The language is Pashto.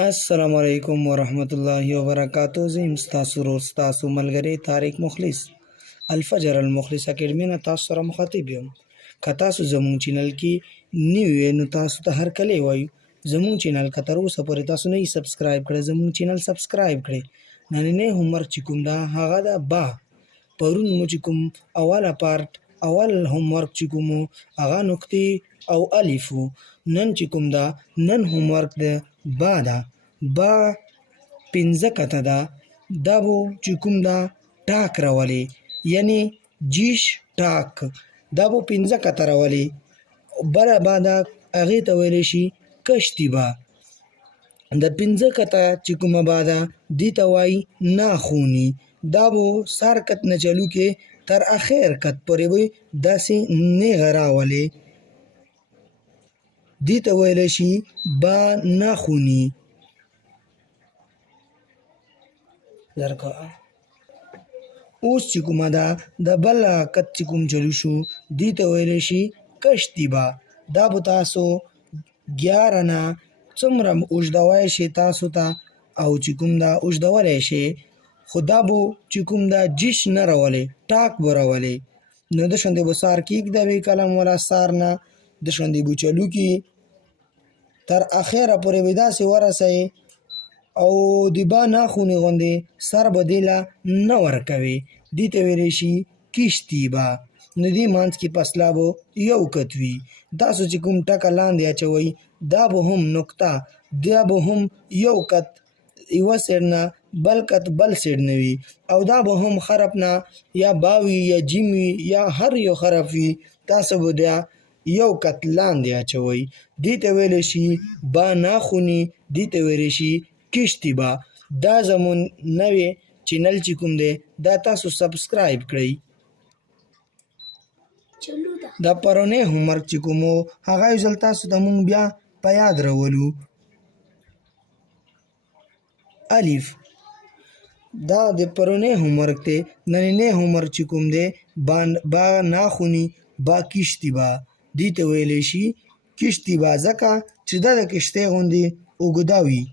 السلام علیکم ورحمت الله وبرکاتہ. زه یم ستاسو ورور ستاسو ملګری طارق مخلص الفجر المخلص اکیډمي نه تاسو سره مخاطب یم. که تاسو زموږ چینل کې نوي یې نو تاسو ته هرکلی وایو. زموږ چینل که تر اوسه پورې تاسو نه یې سبسکرایب کړی زموږ چینل سبسکرایب کړئ. نننی هومورک چې کوم ده هغه ده با. پرون مو چې کوم اوله پارت اول هومورک چې کوم هغه نقطې او الف و. نن چې کوم ده نن هومورک ده با ده. با پنځه کته ده. دا به چې کوم ده ټاک راولي، یعنی جیش ټاک. دا به پنځه کته راولي. بله با ده هغې ته ویلی شي کشتي با. د پنځه کته چې کومه با ده دې ته وایي ناخوني. دا به سر کت نه چلو کې تر اخر کت پورې به داسې نیغه راولي. دې ته ویلی شي با ناخوني. اوس چې کومه ده د بله کت چې کوم چلو شو دې ته ویلی شي کشتي با. دا به تاسو 11 نه څومره اوږدوی شي تاسو ته او چې کوم ده اوږدولی شي، خو دا به چې کوم ده جیش نه راولي، ټاک به راولي. نو د شونډې به سار کېږدوي قلم والا سار نه، د شونډې به چلو کې تر اخره پورې به داسې ورسوي او د با ناخونې غوندې سر به دې له نه ورکوي. دې ته ویلی شي کشتي با. نو دې منځ کې فاصله به یو کت وي. تاسو چې کوم ټکه لاندې اچوئ دا به هم نقطه، دا به هم یو کت یوه سیډ نه بل کت بل سیډ نه وي، او دا به هم حرف نه یا با وي یا جیم وي یا هر یو حرف وي. تاسو به دا یو کت لاندې اچوئ. دې ته ویلی شي با ناخوني. دې ته ویلی شي کشتي با. دا زمون نوی چینل چې کوم دی دا تاسو سبسکرایب کړئ. دا پرونی هومورک چې کوم و هغه یو ځل تاسو ته مونږ بیا په یاد راولو. الف دا د پرونی هومورک دی. نننی هومورک چې کوم دی با ناخوني با کشتي با. دې ته ویلی شي کشتي با ځکه چې دا د کشتۍ غوندې اوږده وي.